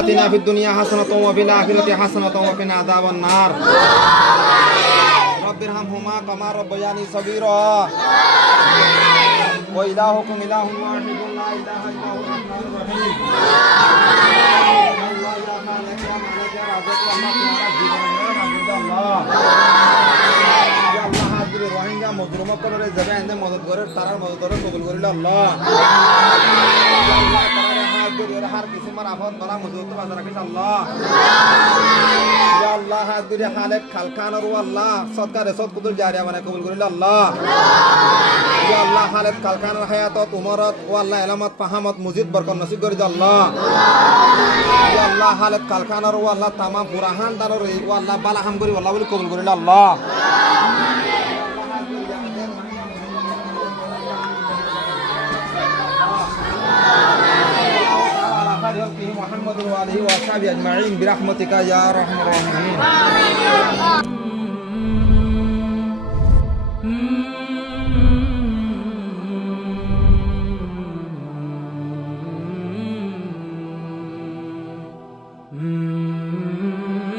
আতিনা ফিদ দুনিয়া হাসানাতাও ওয়া ফিল আখিরাতি হাসানাতাও ওয়া কিনা আযাবান নার রব্বিরহামহুমা কামা রাব্বায়ানি সগীরা ওয়া ইলাহুকুম ইলাহুন ওয়াহিদুন লা ইলাহা ইল্লা হুয়ার রাহমানুর রহিম আল্লাহ ইয়া মালিক ওয়া মালিক ইয়া রাজ্জাক আল্লাহ তোমারা জীবনের মালিক আল্লাহ ইয়া আল্লাহ হাজির রোহিঙ্গা মজলুম করে যাবে এনে মদদ করে তারার মদদ করে কবুল করিল আল্লাহ ইয়া আল্লাহ তারা হাজির হার কিছু মার আফত বালা মদদ তো বাজার রাখিস আল্লাহ ইয়া আল্লাহ হাজির হালেক খালখানর আল্লাহ সদকারে সদকুদুল জারিয়া মানে কবুল করিল আল্লাহ ইয়া আল্লাহ হালেত কালখানার হায়াতত উমরত ও আল্লাহ এলামত ফাহামত মুজিদ বরকত নসিব করে দাও আল্লাহ ইয়া আল্লাহ হালেত কালখানার ও আল্লাহ তামাম পুরাহান দানর ও আল্লাহ বালাহাম করি আল্লাহ বলে কবুল করিল আল্লাহ محمد وآله وأصحابه أجمعين برحمتك يا أرحم الراحمين